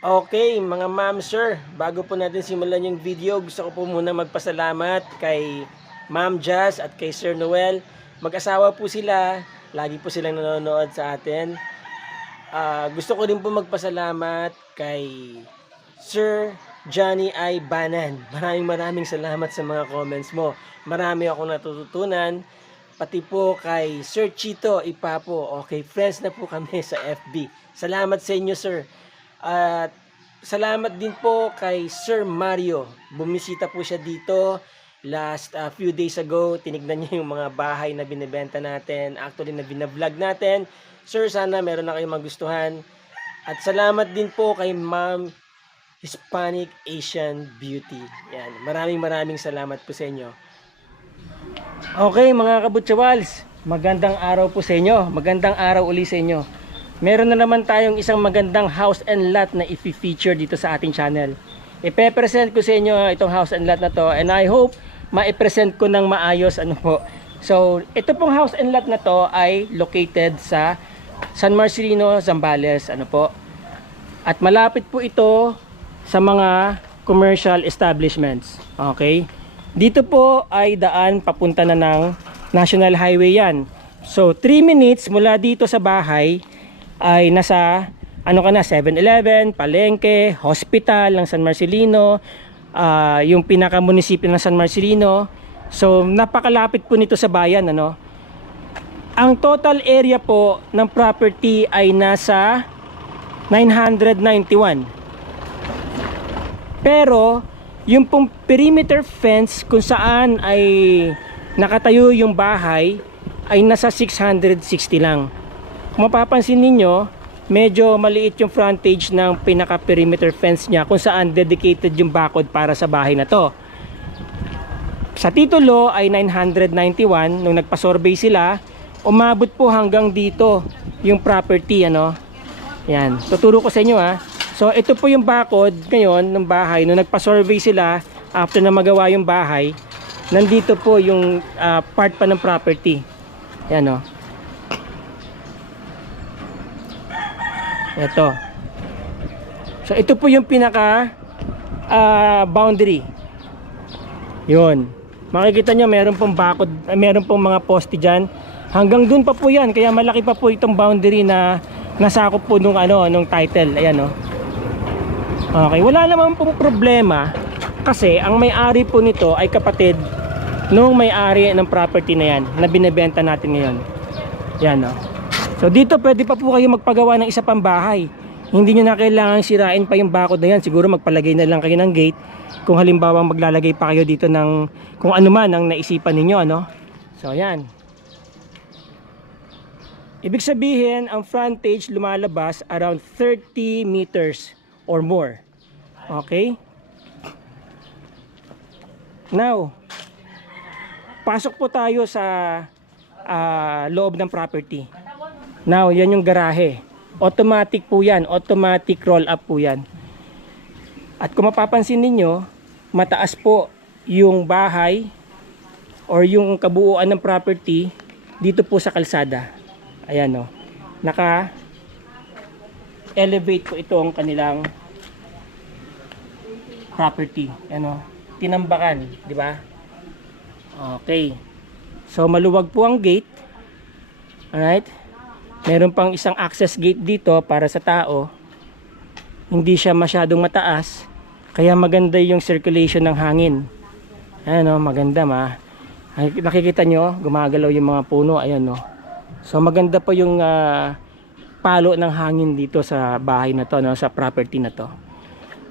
Okay, mga ma'am, sir, bago po natin simulan yung video, gusto ko po muna magpasalamat kay Ma'am Jazz at kay Sir Noel. Mag-asawa po sila, lagi po silang nanonood sa atin. Gusto ko din po magpasalamat kay Sir Johnny I. Banan. Maraming salamat sa mga comments mo. Marami akong natututunan. Pati po kay Sir Chito Ipapo. Okay, friends na po kami sa FB. Salamat sa inyo, sir. At salamat din po kay Sir Mario. Bumisita po siya dito last few days ago. Tinignan niya yung mga bahay na binibenta natin. Actually na binablog natin. Sir, sana meron na kayong magustuhan. At salamat din po kay Ma'am Hispanic Asian Beauty. Yan. Maraming salamat po sa inyo. Okay mga kabutsawals, magandang araw po sa inyo. Magandang araw uli sa inyo. Meron na naman tayong isang magandang house and lot na i-feature dito sa ating channel. Ipe-present ko sa inyo itong house and lot na to, and I hope ma-present ko ng maayos po. So, ito pong house and lot na to ay located sa San Marcelino, Zambales po. At malapit po ito sa mga commercial establishments. Okay? Dito po ay daan papunta na ng National Highway yan. So, 3 minutes mula dito sa bahay ay nasa 7-Eleven, palengke, hospital ng San Marcelino, yung pinaka-munisipyo ng San Marcelino. So napakalapit po nito sa bayan. Ang total area po ng property ay nasa 991. Pero yung pong perimeter fence kung saan ay nakatayo yung bahay ay nasa 660 lang. Kung mapapansin ninyo, medyo maliit yung frontage ng pinaka-perimeter fence niya kung saan dedicated yung bakod para sa bahay na to. Sa titulo ay 991. Nung nagpa-survey sila, umabot po hanggang dito yung property. Yan, tuturo ko sa inyo So ito po yung bakod ngayon ng bahay. Nung nagpa-survey sila, after na magawa yung bahay, nandito po yung part pa ng property. Yan Ito. So ito po yung pinaka boundary. Yun. Makikita nyo meron pong bakod, meron pong mga poste dyan. Hanggang dun pa po yan. Kaya malaki pa po itong boundary na nasakop po nung title. Ayan Okay, wala naman pong problema kasi ang may-ari po nito ay kapatid nung may-ari ng property na yan na binebenta natin ngayon. Yan So dito pwede pa po kayo magpagawa ng isa pang bahay. Hindi nyo na kailangan sirain pa yung bakod na yan. Siguro magpalagay na lang kayo ng gate. Kung halimbawa maglalagay pa kayo dito ng kung ano man ang naisipan ninyo. So yan. Ibig sabihin ang frontage lumalabas around 30 meters or more. Okay? Now, pasok po tayo sa loob ng property. Now, yan yung garahe. Automatic po yan. Automatic roll up po yan. At kung mapapansin ninyo, mataas po yung bahay or yung kabuuan ng property dito po sa kalsada. Ayan naka-elevate po itong kanilang property. Tinambakan, di ba? Okay. So, maluwag po ang gate. Alright? Meron pang isang access gate dito para sa tao. Hindi siya masyadong mataas. Kaya maganda yung circulation ng hangin. Ayan maganda nakikita nyo, gumagalaw yung mga puno. Ayan So maganda po yung palo ng hangin dito sa bahay na to, sa property na to.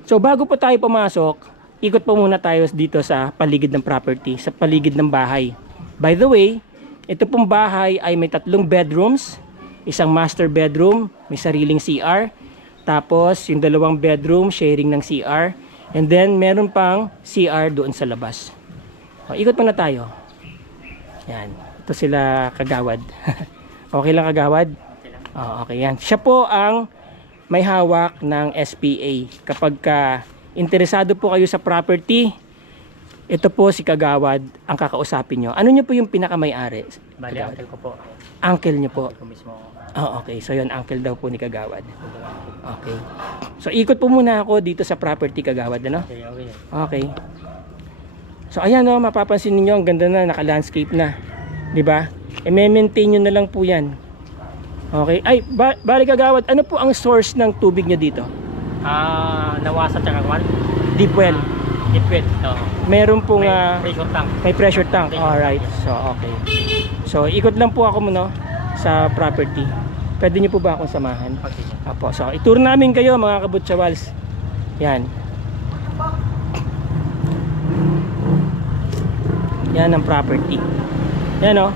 So bago po tayo pumasok, ikot po muna tayo dito sa paligid ng property, sa paligid ng bahay. By the way, ito pong bahay ay may 3 bedrooms. Isang master bedroom, may sariling CR. Tapos yung 2 bedroom, sharing ng CR. And then meron pang CR doon sa labas. Ikot muna tayo. Yan. Ito sila kagawad. Okay lang kagawad? Okay yan. Siya po ang may hawak ng SPA. Kapag interesado po kayo sa property, Ito po si Kagawad ang kakausapin nyo. Ano nyo po yung pinakamay-ari? Bali, Kagawad? uncle ko po. Uncle nyo po. Uncle ko mismo. Oh, okay. So yun, uncle daw po ni Kagawad. Okay. So ikot po muna ako dito sa property Kagawad, ano? Okay, okay. Okay. So ayan oh, mapapansin niyo ang ganda na, naka-landscape na. 'Di ba? I-maintain niyo na lang po 'yan. Okay. Ay, bali Kagawad, ano po ang source ng tubig niyo dito? Nawasa tsaka kwan? Deep well. Deep well. Oo. Meron pong May pressure tank. may pressure tank. All right. So okay. So ikot lang po ako muna sa property. Pwede niyo po ba akong samahan? Okay. Apo. So i-tour namin kayo mga kabutsawals. Yan. Yan ang property. Yan oh.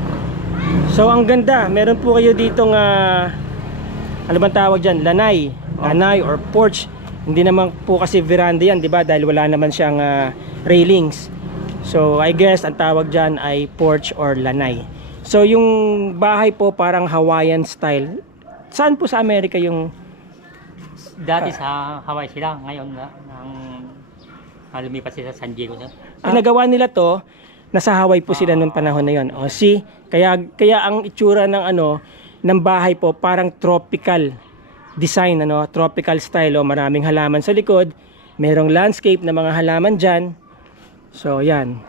So ang ganda, meron po kayo ditong ano bang tawag diyan? Lanay or porch. Hindi naman po kasi veranda yan, 'di ba? Dahil wala naman siyang railings. So I guess ang tawag diyan ay porch or lanay. So yung bahay po parang Hawaiian style. Saan po sa Amerika yung Dati sa Hawaii sila. Ngayon lumipat sila sa San Diego. pinagawa nila to? Nasa Hawaii po sila noong panahon na 'yon. O kaya ang itsura ng ng bahay po parang tropical design, tropical style, maraming halaman sa likod, merong landscape na mga halaman diyan. So yan.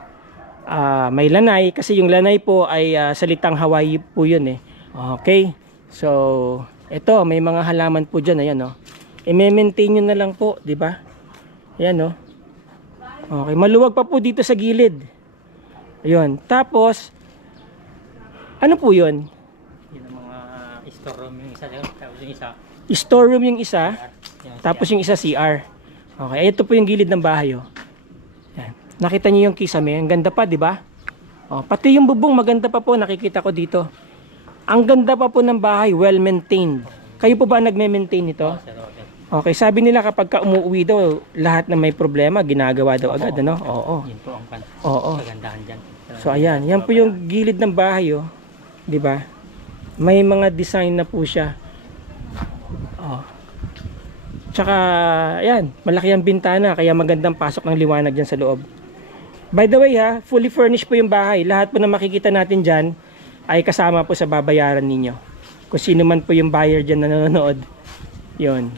May lanay kasi yung lanay po ay salitang Hawaii po 'yun eh. Okay. So ito, may mga halaman po diyan, ayan I-maintain niyo na lang po, 'di ba? Ayan Okay, maluwag pa po dito sa gilid. Ayun. Tapos, ano po yun? Yung mga storeroom yung isa. Tapos yung isa. Storeroom yung isa. Yung Tapos yung isa CR. Okay, ito po yung gilid ng bahay. Yan. Nakita niyo yung kisame. Ang ganda pa, di ba? Pati yung bubong, maganda pa po. Nakikita ko dito. Ang ganda pa po ng bahay. Well maintained. Kayo po ba nagme-maintain ito? Okay, sabi nila kapag ka umuwi daw, lahat na may problema, ginagawa daw agad, ano? Oo. Yun po ang kagandahan dyan. So ayan, yan po yung gilid ng bahay, 'di ba? May mga design na po siya. Tsaka ayan, malaki ang bintana kaya magandang pasok ng liwanag diyan sa loob. By the way fully furnished po yung bahay. Lahat po na makikita natin diyan ay kasama po sa babayaran ninyo. Kung sino man po yung buyer diyan na nanonood. 'Yon.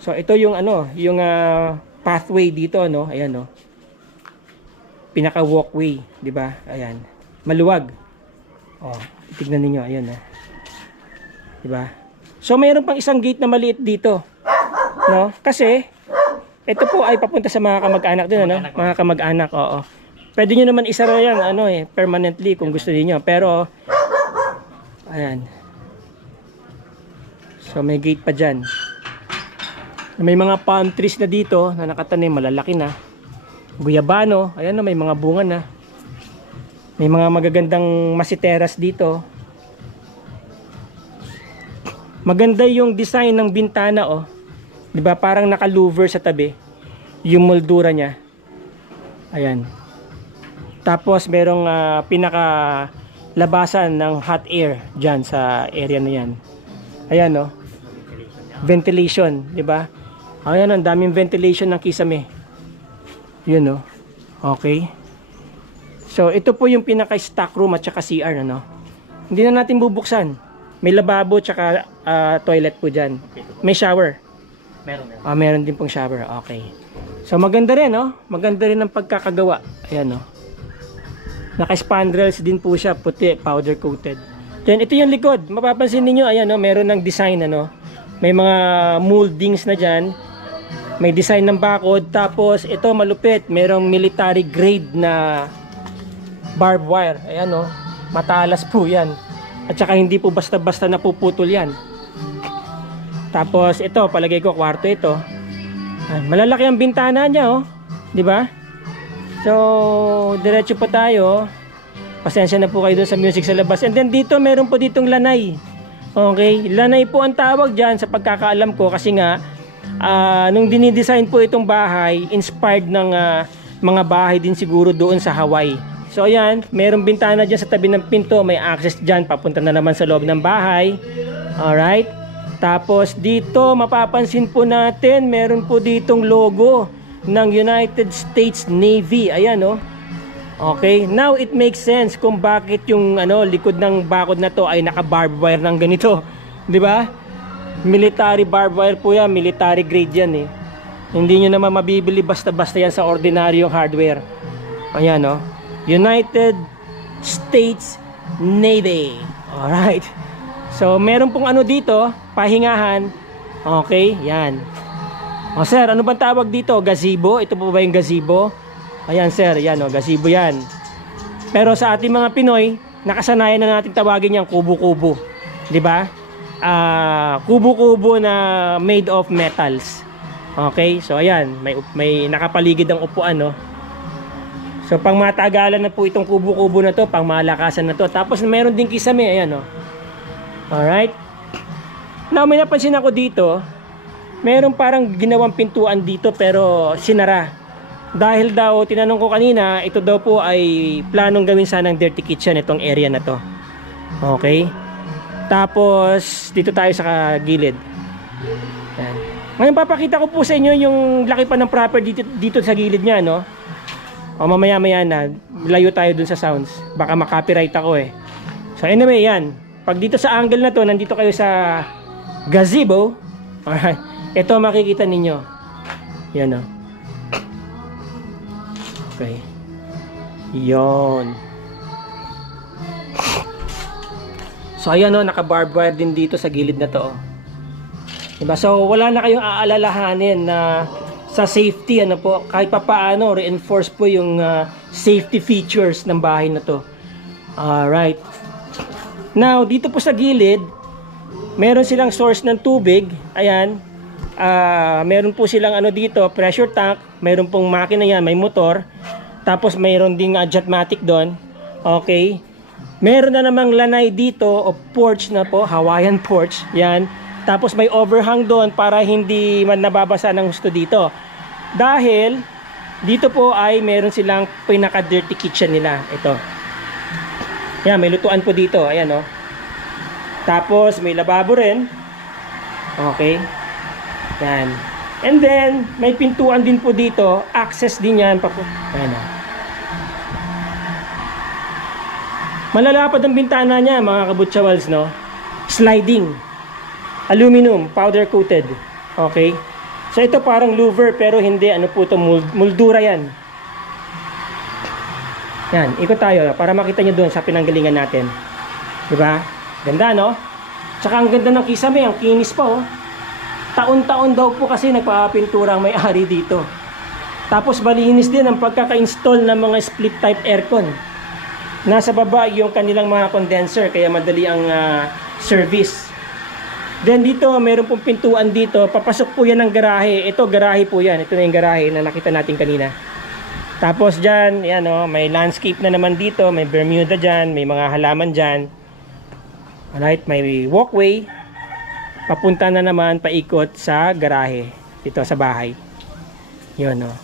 So ito yung yung pathway dito, Ayan, pinaka walkway, 'di ba? Ayan. Maluwag. Tignan niyo, ayan 'Di ba? So mayroon pang isang gate na maliit dito. Kasi ito po ay papunta sa mga kamag-anak din, Mga kamag-anak, oo. Pwede niyo naman isara 'yan permanently kung gusto niyo, pero ayan. So may gate pa diyan. May mga palm trees na dito na nakatanim, malalaki na. Guyabano, ayan may mga bunga na. May mga magagandang masiteras dito. Maganda yung design ng bintana, 'Di ba? Parang naka-louver sa tabi yung moldura niya. Ayan. Tapos merong pinaka labasan ng hot air diyan sa area na 'yan. Ayan, ventilation, 'di ba? Ayan, ang daming ventilation ng kisame. Yun, Okay. So, ito po yung pinaka-stock room at saka CR, Hindi na natin bubuksan. May lababo at saka toilet po dyan. May shower. Meron. Meron din pong shower. Okay. So, maganda rin, Maganda rin ang pagkakagawa. Ayan, Naka-spandrels din po siya, puti, powder coated. Then, ito yung likod. Mapapansin niyo ayan, meron ng design, May mga moldings na dyan. May design ng bakod. Tapos ito malupit, merong military grade na barbed wire. Ayan matalas po yan. At saka hindi po basta-basta napuputol yan. Tapos ito, palagay ko kwarto ito. Malalaki ang bintana niya, 'di ba? So, diretso po tayo. Pasensya na po kayo dun sa music sa labas. And then dito, meron po ditong lanay. Okay, lanay po ang tawag diyan sa pagkakaalam ko kasi nga nung dinidesign po itong bahay, inspired ng mga bahay din siguro doon sa Hawaii. So ayan, merong bintana dyan sa tabi ng pinto, may access dyan, papunta na naman sa loob ng bahay. Alright. Tapos dito, mapapansin po natin, meron po ditong logo ng United States Navy. Ayan, oh. Okay, now it makes sense kung bakit yung likod ng bakod na to ay naka-barbed wire ng ganito. 'Di ba? Military barbed wire po yan, military grade yan eh. Hindi nyo naman mabibili basta-basta yan sa ordinaryong hardware. Ayan, oh. United States Navy. Alright. So, meron pong dito, pahingahan. Okay, yan. O sir, ano bang tawag dito? Gazebo? Ito po ba yung gazebo? Ayan sir, yan o, gazebo yan. Pero sa ating mga Pinoy, nakasanayan na natin tawagin yan kubo-kubo. 'Di ba? Kubo-kubo na made of metals. Okay, so ayan, may nakapaligid ang upuan, no. So pang matagalan na po itong kubo-kubo na to, pang malakasan na to. Tapos meron din kisame, ayan, no. Alright. Now may napansin ako dito, meron parang ginawang pintuan dito pero sinara. Dahil daw, tinanong ko kanina, ito daw po ay planong gawin sanang dirty kitchen itong area na to. Okay. Tapos dito tayo sa gilid. Yan. Ngayon papakita ko po sa inyo yung laki pa ng proper dito sa gilid niya, no? O mamaya-maya na, layo tayo dun sa sounds. Baka makopyright ako eh. So anyway, yan. Pag dito sa angle na to, nandito kayo sa gazebo. Alright. Ito makikita ninyo. Yan, no? Okay. Yon. So ayan, naka-barbed wire din dito sa gilid na to. Diba? So wala na kayong aalalahanin na sa safety po, kahit papaano reinforce po yung safety features ng bahay na to. Alright. Now dito po sa gilid, meron silang source ng tubig. Ayan. Meron po silang dito, pressure tank. Meron pong makina yan, may motor. Tapos mayroon ding jetmatic doon. Okay. Meron na namang lanay dito o porch na po, Hawaiian porch. Yan. Tapos may overhang doon para hindi man nababasa ng gusto dito. Dahil dito po ay meron silang pinaka-dirty kitchen nila. Ito. Yan, may lutuan po dito. Ayan, oh. Tapos may lababo rin. Okay. Yan. And then, may pintuan din po dito. Access din yan. Ayan, oh. Malalapad ang bintana niya, mga kabutsawals, no? Sliding. Aluminum, powder coated. Okay? So, ito parang louver, pero hindi. Ano po ito? Moldura yan. Yan. Ikot tayo para makita nyo doon sa pinanggalingan natin. Diba? Ganda, no? Tsaka ang ganda ng kisame. Ang kinis pa, oh. Taon-taon daw po kasi nagpapintura ang may-ari dito. Tapos malinis din ang pagkaka-install ng mga split type aircon. Nasa baba yung kanilang mga condenser kaya madali ang service. Then dito meron pong pintuan dito. Papasok po yan ng garahe. Ito garahe po yan. Ito na yung garahe na nakita natin kanina. Tapos dyan, yan, oh, may landscape na naman dito. May Bermuda dyan. May mga halaman dyan. Alright, may walkway. Papunta na naman paikot sa garahe dito sa bahay. Yun, oh.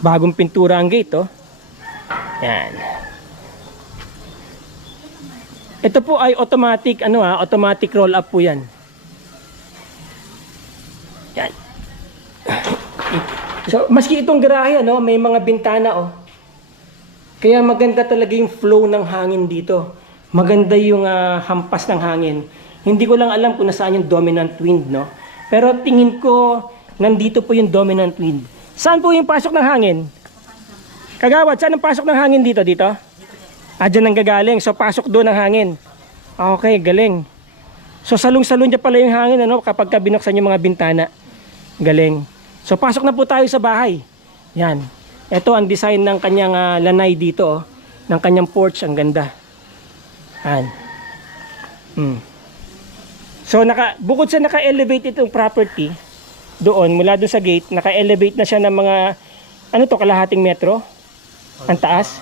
Bagong pintura ang gate, oh. Yan. Ito po ay automatic, automatic roll up po yan. Yan. So, maski itong garahe, may mga bintana, oh. Kaya maganda talaga yung flow ng hangin dito. Maganda yung hampas ng hangin. Hindi ko lang alam kung nasaan yung dominant wind, no? Pero tingin ko, nandito po yung dominant wind. Saan po yung pasok ng hangin? Kagawad, saan ang pasok ng hangin dito? Dito? Dyan ang gagaling. So, pasok doon ang hangin. Okay, galing. So, salong-salong dyan pala yung hangin, kapag binuksan yung mga bintana. Galing. So, pasok na po tayo sa bahay. Yan. Ito ang design ng kanyang lanay dito, oh, ng kanyang porch, ang ganda. Yan. So bukod sa naka-elevate itong property doon mula doon sa gate, naka-elevate na siya ng mga kalahating metro. Ang taas.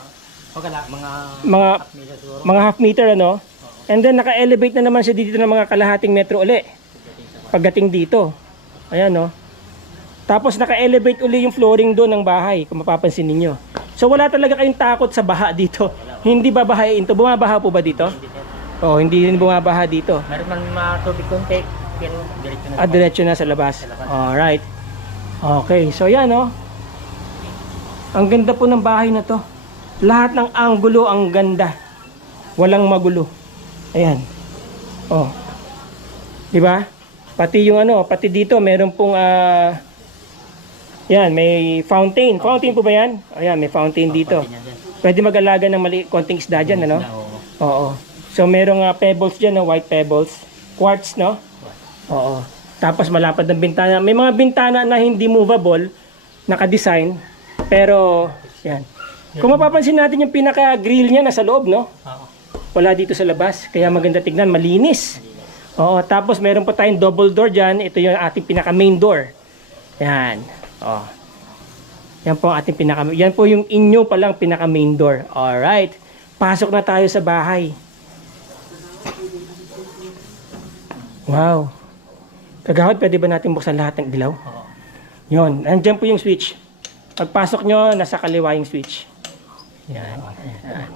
Mga half meter, And then naka-elevate na naman siya dito ng mga kalahating metro uli. Pagdating dito. Ayan, no. Tapos naka-elevate uli yung flooring doon ng bahay, kung mapapansin ninyo. So wala talaga kayong takot sa baha dito. Hindi babahain to. Bumabaha po ba dito? Oh, hindi rin bumabaha dito. Meron man tubig konti. pero diretso na. Diretso na sa labas. Alright. Okay, so yan oh. Ang ganda po ng bahay na to. Lahat ng anggulo ang ganda. Walang magulo. Ayan. Oh. 'Di ba? Pati yung ano, pati dito meron pong yan, may fountain. Fountain po ba yan? Ayan, may fountain dito. Pwede mag-alaga ng konting isda dyan, ano? Oo. So merong pebbles dyan, no? White pebbles. Quartz, no? Oo. Tapos malapad ng bintana. May mga bintana na hindi movable, naka-design. Pero, yan. Kung mapapansin natin yung pinaka-grill niya nasa loob, no? Wala dito sa labas. Kaya maganda tignan, malinis. Oo. Tapos meron pa tayong double door dyan. Ito yung ating pinaka-main door. Yan. Oh. Yan po ang ating yan po yung inyo palang pinaka-main door. Alright. Pasok na tayo sa bahay. Wow. Kagawad, pwede ba natin buksan lahat ng dilaw? Yun. Nandyan po yung switch. Pagpasok nyo, nasa kaliwa yung switch. Yan. Yan.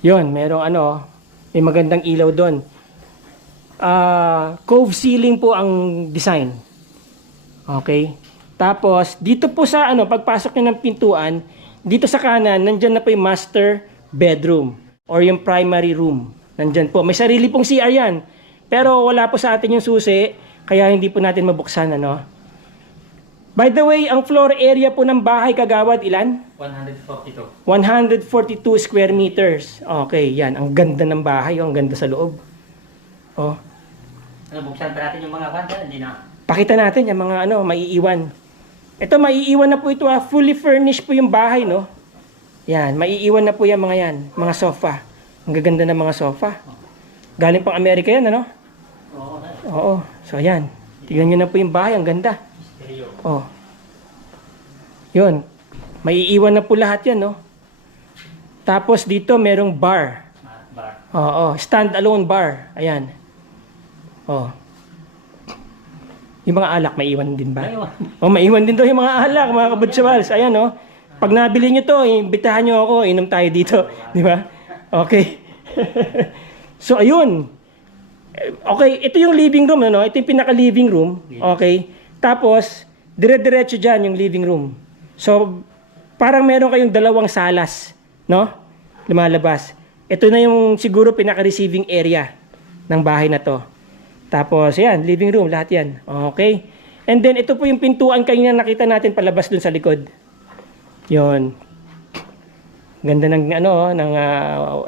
Yun. Merong ano, may magandang ilaw doon. Cove ceiling po ang design. Okay. Tapos, dito po sa ano, pagpasok nyo ng pintuan, dito sa kanan, nandyan na po yung master bedroom or yung primary room. Nandyan po. May sarili pong CR yan. Pero wala po sa atin yung susi, kaya hindi po natin mabuksan, ano. By the way, ang floor area po ng bahay, Kagawad, ilan? 142. 142 square meters. Okay, yan. Ang ganda ng bahay, ang ganda sa loob. Oh. Ano, buksan pa natin yung mga kanta? Hindi na. Pakita natin yung mga ano, maiiwan. Ito, maiiwan na po ito. Fully furnished po yung bahay, no? Yan, maiiwan na po yung mga yan. Mga sofa. Ang gaganda ng mga sofa. Galing pang Amerika yan, ano? Oo. So, yan. Tignan nyo na po yung bahay. Ang ganda. Oh. Yun. Maiiwan na po lahat yan, no? Tapos dito, merong bar. Oo. Stand-alone bar. Ayan. Oh. Yung mga alak, may iwan din ba? Oh, may iwan din daw yung mga alak, mga kabutsawals. Ayan, oh. Pag nabili nyo to, imbitahan nyo ako, inom tayo dito. Di ba? Okay. So, ayun. Okay, ito yung living room, ano? Ito yung pinaka-living room. Okay. Tapos, dire-diretso dyan yung living room. So, parang meron kayong dalawang salas, no? Lumalabas. Ito na yung siguro pinaka-receiving area ng bahay na to. Tapos, yan, living room, lahat yan. Okay. And then, ito po yung pintuan kanina nakita natin palabas dun sa likod. Yon. Ganda ng, ano, ng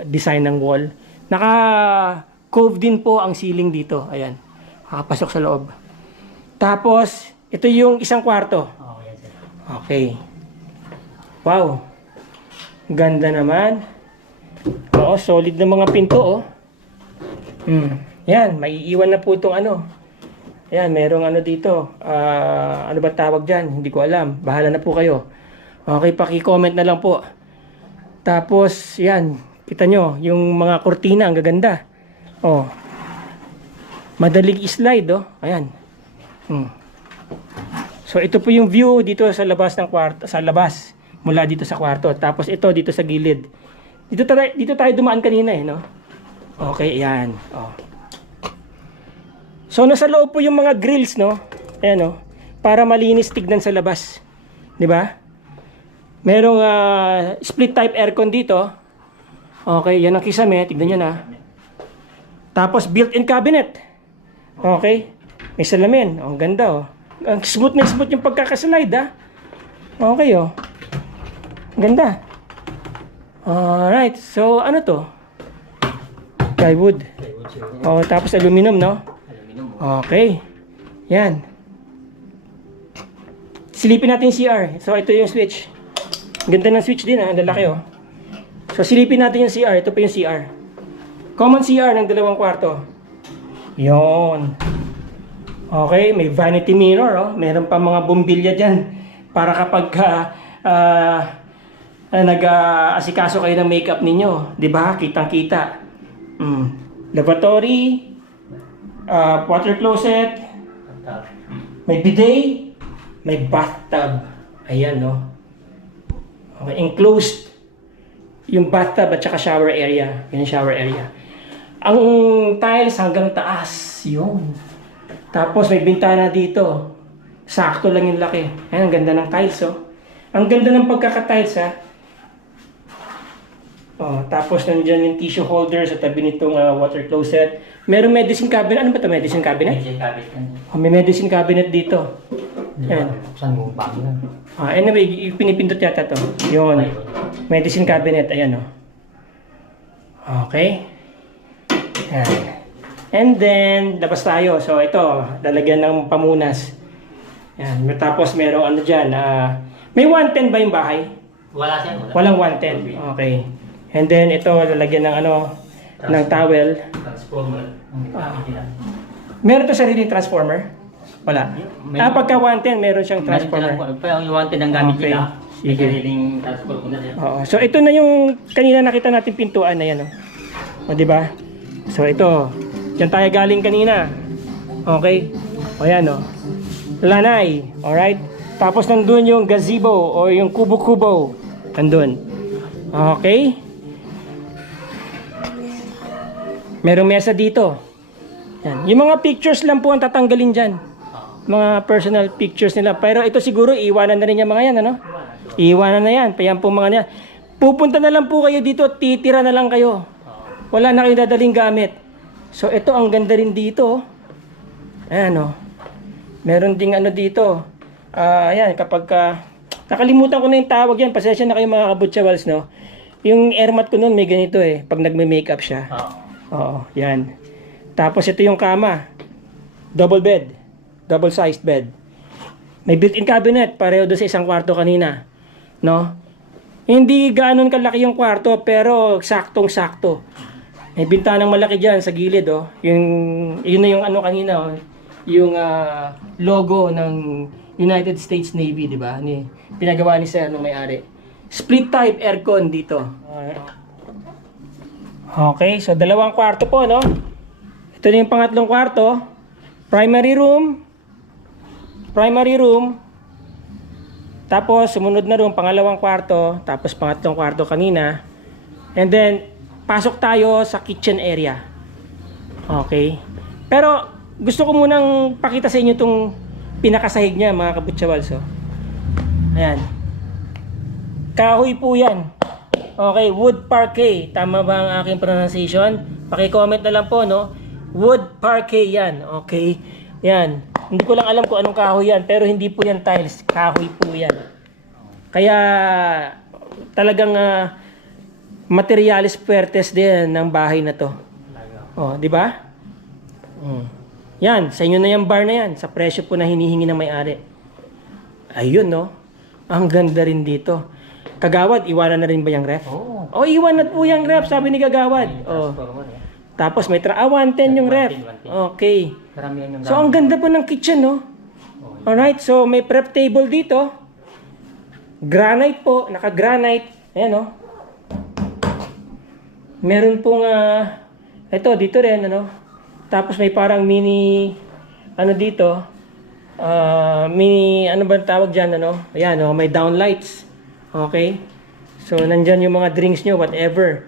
design ng wall. Naka-cove din po ang ceiling dito. Ayan. Nakapasok sa loob. Tapos, ito yung isang kwarto. Okay. Wow. Ganda naman. Oo, solid na mga pinto, oh. Yan, maiiwan na po itong ano. Yan, merong ano dito. Ano ba tawag dyan? Hindi ko alam. Bahala na po kayo. Okay, paki-comment na lang po. Tapos, yan. Kita nyo, yung mga kortina, ang gaganda. Oh. Madaling slide, oh. Ayan. So, ito po yung view dito sa labas ng kwarto. Sa labas. Mula dito sa kwarto. Tapos, ito dito sa gilid. Dito tayo dumaan kanina, eh, no? Okay, ayan. Oh. So, nasa loob po yung mga grills, no? Ayan, no? Para malinis tignan sa labas. Di ba? Merong split type aircon dito. Okay, yan ang kisame. Tignan nyo na. Tapos, built-in cabinet. Okay. May salamin. Oh, ang ganda, oh. Ang smooth na smooth yung pagkakaslide, ha? Okay, oh. Ganda. Alright. So, ano to? Plywood. Oh, tapos aluminum, no? Okay. Yan. Silipin natin yung CR. So, ito yung switch. Ganda ng switch din, ha? Ang lalaki, oh. So, silipin natin yung CR. Ito pa yung CR. Common CR ng dalawang kwarto. Yon. Okay, may vanity mirror, oh. Meron pa mga bumbilya dyan. Para kapag nag-asikaso kayo ng makeup ninyo. Diba? Kitang-kita. Lavatory. Water closet. May bidet. May bathtub. Ayan, no? Okay, enclosed yung bathtub at saka shower area. Yun yung shower area. Ang tiles hanggang taas. Yun. Tapos may bintana dito. Sakto lang yung laki. Ayan, ang ganda ng tiles, oh. Ang ganda ng pagkaka-tiles, ha. Oh, tapos nandiyan yung tissue holder sa tabi nitong water closet. Meron medicine cabinet. Ano ba ito? Medicine cabinet? Medicine cabinet yan. Oh, may medicine cabinet dito. Ayan. Saan mo pa yan? Anyway, pinipindot yata to. Yun. Medicine cabinet. Ayan, oh. Okay. Ayan. And then, labas tayo. So, ito, lalagyan ng pamunas. Ayan. Tapos, merong ano dyan. May 110 ba yung bahay? Wala siya. Wala. Walang 110. Okay. And then, ito, lalagyan ng ano, ng towel. Transformer. Meron to sariling transformer? Wala. Pagka 110, meron siyang transformer. Pero yung wanted ang gamit Okay. nila. May Sige. sariling transformer na siya. Oo. So, ito na yung kanina nakita natin pintuan na yan. O, di ba? So, ito. Diyan tayo galing kanina. Okay? O, yan, o. Lanay. Alright? Tapos, nandun yung gazebo o yung kubo-kubo. Nandun. Okay? Merong mesa dito. Yan. Yung mga pictures lang po ang tatanggalin dyan. Mga personal pictures nila. Pero ito siguro, iiwanan na rin yung mga yan, ano? Iiwanan na yan. Payan po mga yan. Pupunta na lang po kayo dito, titira na lang kayo. Wala na kayo dadaling gamit. So, ito ang ganda rin dito. Ayan, o. Meron ding ano dito. Ayan, kapag nakalimutan ko na yung tawag yan. Pasensya na kayo mga kabutsawals, no? Yung airmat ko nun, may ganito eh. Pag nagme-makeup siya. Oo, yan. Tapos ito yung kama. Double bed. Double-sized bed. May built-in cabinet. Pareho doon sa isang kwarto kanina. No? Hindi ganoon kalaki yung kwarto, pero saktong-sakto. May bintanang malaki dyan sa gilid, oh. Yun na yung ano kanina, oh. Yung logo ng United States Navy, di ba? Pinagawa ni Sir nung may-ari. Split type aircon dito. Okay, so dalawang kwarto po, no? Ito na yung pangatlong kwarto. Primary room. Primary room. Tapos, sumunod na room, pangalawang kwarto. Tapos, pangatlong kwarto kanina. And then, pasok tayo sa kitchen area. Okay. Pero, gusto ko munang pakita sa inyo itong pinakasahig niya, mga kabutsawals. Oh. Ayan. Kahoy po yan. Okay, wood parquet. Tama ba ang aking pronunciation? Paki-comment na lang po, no? Wood parquet yan. Okay. Yan. Hindi ko lang alam kung anong kahoy yan, pero hindi po yan tiles. Kahoy po yan. Kaya, talagang materialis puertes din ng bahay na to. Oh, di ba? Yan, sa inyo na yung bar na yan. Sa presyo po na hinihingi ng may-ari. Ayun, no? Ang ganda rin dito. Kagawad, iwanan na rin ba yung ref? Oo. Oh, iwan na po yung ref, sabi ni Kagawad. Oh. Tapos may 110 yung ref. Okay. Karamihan yung So, ang ganda po ng kitchen, no? Alright, so may prep table dito. Granite po, naka-granite. Ayan, no? Meron pong, ito, dito rin, ano? Tapos may parang mini, ano dito? Mini, ano ba tawag dyan, ano? Ayan, no? May downlights. Okay? So, nandyan yung mga drinks nyo, whatever.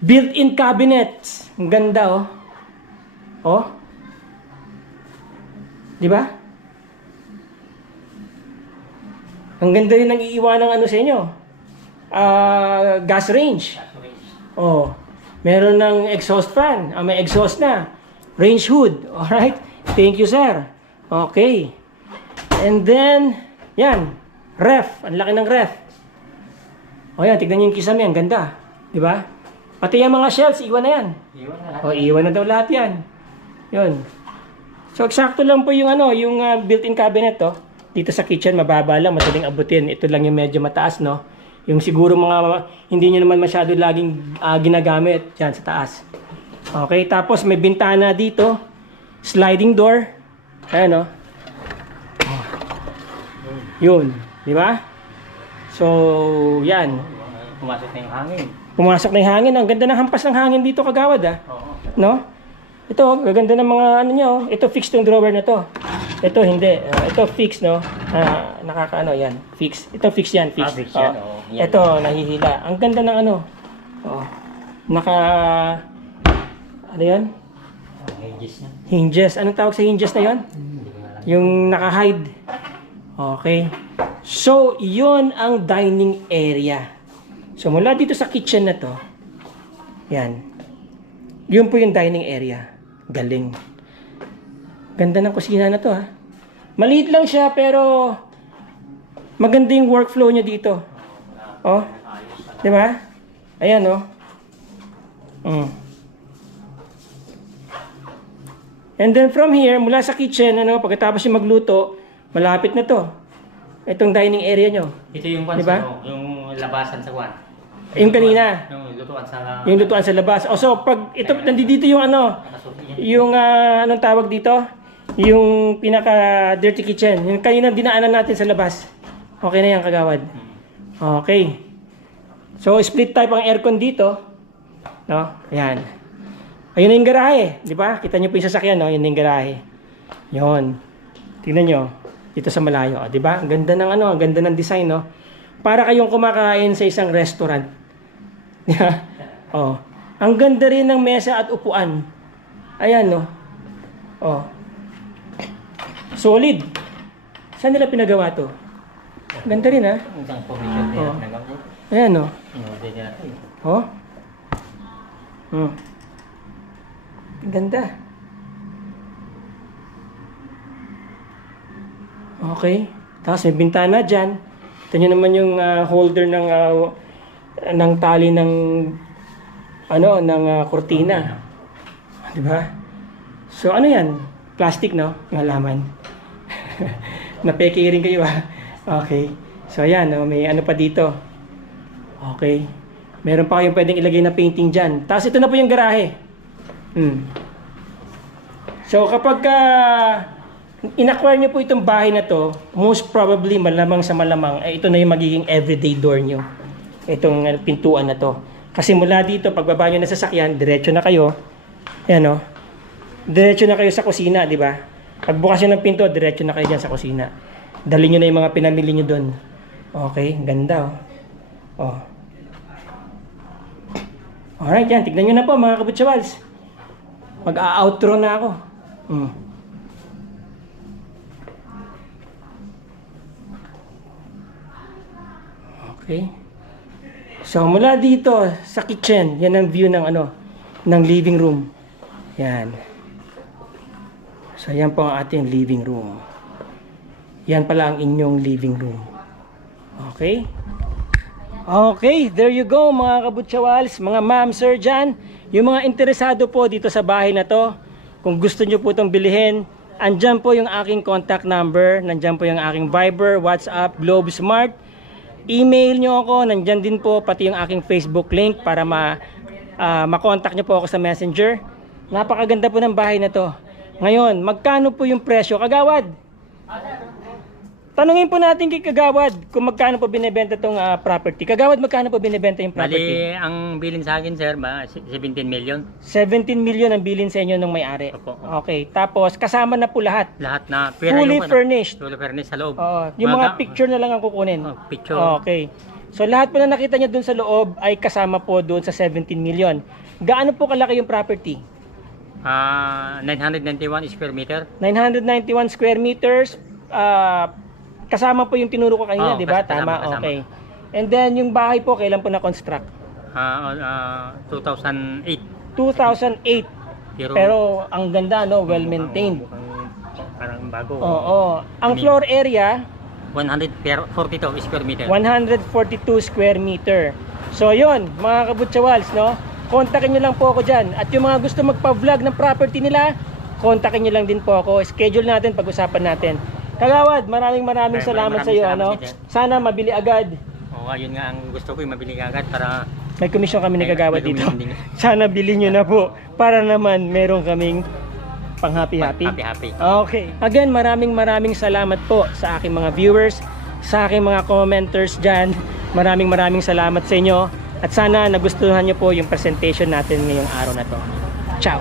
Built-in cabinets. Ang ganda, oh. Oh. Di ba? Ang ganda rin ng iiwanang ano sa inyo. Gas range. Oh. Meron ng exhaust fan. May exhaust na. Range hood. Alright? Thank you, sir. Okay. And then, yan. Ref. Ang laki ng ref. O yan, tignan nyo yung kisame. Ang ganda. Di ba? Pati yung mga shelves, iwan na yan. O, iwan na daw lahat yan. Yun. So, eksakto lang po yung ano, yung built-in cabinet, to. Dito sa kitchen, mababa lang, madaling abutin. Ito lang yung medyo mataas, no? Yung siguro mga, hindi nyo naman masyado laging ginagamit. Diyan, sa taas. Okay, tapos may bintana dito. Sliding door. Ayan, no? Yun. Di ba? So, yan. Pumasok na yung hangin. Pumasok na yung hangin. Ang ganda ng hampas ng hangin dito, Kagawad, ah. Oo. No? Ito, gaganda ng mga ano niya, oh. Ito, fixed yung drawer na to. Ito, hindi. Ito, fixed, no? Nakakaano, yan. Fixed. Ito, fixed yan. Fixed. Fixed yan, oh. Yan. Ito, nahihila. Ang ganda ng ano. Oh. Ano yan? hinges niya. Hinges. Anong tawag sa hinges na yon? Hindi ko alam. Yung naka-hide. Okay. So, yun ang dining area. So, mula dito sa kitchen na to, yan. Yun po yung dining area. Galing. Ganda ng kusina na to, ha. Maliit lang siya, pero maganda yung workflow niya dito. Oh. Di ba? Ayan, oh. And then from here, mula sa kitchen, ano, pagkatapos yung magluto, malapit na to. Itong dining area nyo. Ito yung kwan Diba? sa yung labasan sa kwan. Yung kanina. Yung lutuan sa... Yung lutuan sa labas. O so, pag ito, nandito yung ano, nakasuot niya. yung anong tawag dito? Yung pinaka dirty kitchen. Yung kanina dinaanan natin sa labas. Okay na yan, kagawad. Okay. So, split type ang aircon dito. No? Ayan. Ayun na yung garahe. Di ba? Kita nyo po yung sasakyan, no? Yun na yung garahe. Yun. Tingnan nyo. Dito sa malayo. Di ba? Ang ganda ng ano, ang ganda ng design, no? Para kayong kumakain sa isang restaurant. Oh. Ang ganda rin ng mesa at upuan. Ayan, no? Oh. Solid. Saan nila pinagawa to? Ganda rin, ha? Isang provision din Oh. na gamit. Ayan, no? Inorder niya ito eh. Oh. Ganda. Okay. Tapos may bintana dyan. Ito nyo naman yung holder ng tali ng kurtina. Di ba? So ano yan? Plastic, no? Yung halaman. Napeke rin kayo, ha? Okay. So ayan, no? May ano pa dito. Okay. Meron pa kayong pwedeng ilagay na painting dyan. Tapos ito na po yung garahe. So kapag in-acquire nyo po itong bahay na to, most probably, malamang sa malamang, ito na yung magiging everyday door nyo. Itong pintuan na to. Kasi mula dito, pagbaba nyo na sa sasakyan, diretso na kayo. Yan, o. Diretso na kayo sa kusina, di ba? Pagbukas nyo ng pinto, diretso na kayo dyan sa kusina. Dali nyo na yung mga pinamili nyo doon. Okay, ganda, o. Oh. Alright, yan. Tignan nyo na po, mga kabutsawals. Mag-a-outro na ako. Okay. So, mula dito sa kitchen, yan ang view ng ng living room. Yan. So, yan po ang ating living room. Yan pala ang inyong living room. Okay? Okay, there you go mga kabutsawals, mga ma'am, sir dyan. Yung mga interesado po dito sa bahay na to, kung gusto nyo po itong bilihin, andyan po yung aking contact number, nandyan po yung aking Viber, WhatsApp, Globe Smart. Email nyo ako, nandyan din po pati yung aking Facebook link para makontak nyo po ako sa Messenger. Napakaganda po ng bahay na to. Ngayon, magkano po yung presyo? Kagawad! Tanungin po natin kay Kagawad kung magkano po binibenta itong property. Kagawad, magkano po binibenta yung property? Bali, ang bilin sa akin, sir, 17 million. 17 million ang bilin sa inyo ng may-ari. Opo. Okay, tapos kasama na po lahat. Lahat na Fully furnished. Fully furnished sa loob. Oo, yung mga picture na lang ang kukunin. Picture. Okay. So lahat po na nakita nyo dun sa loob ay kasama po doon sa 17 million. Gaano po kalaki yung property? 991 square meter. 991 square meters. Kasama po yung tinuro ko kanina, di ba? Kasama. Tama, okay. And then yung bahay po, kailan po na-construct? 2008. 2008. Pero ang ganda, no? Well-maintained. Parang bago. Oo. Ang floor area, 142 square meter. 142 square meter. So yun, mga kabutsawals, no? Kontakin nyo lang po ako dyan. At yung mga gusto magpa-vlog ng property nila, kontakin nyo lang din po ako. Schedule natin, pag-usapan natin. Kagawad, maraming salamat sa iyo. Sana mabili agad. Oo, yun nga ang gusto ko, mabili agad para may komisyon kami ni Kagawad may dito. commission Sana bilhin nyo na po para naman meron kaming pang happy-happy. Happy. Okay. Again, maraming salamat po sa aking mga viewers, sa aking mga commenters dyan. Maraming salamat sa inyo. At sana nagustuhan nyo po yung presentation natin ngayong araw na to. Ciao!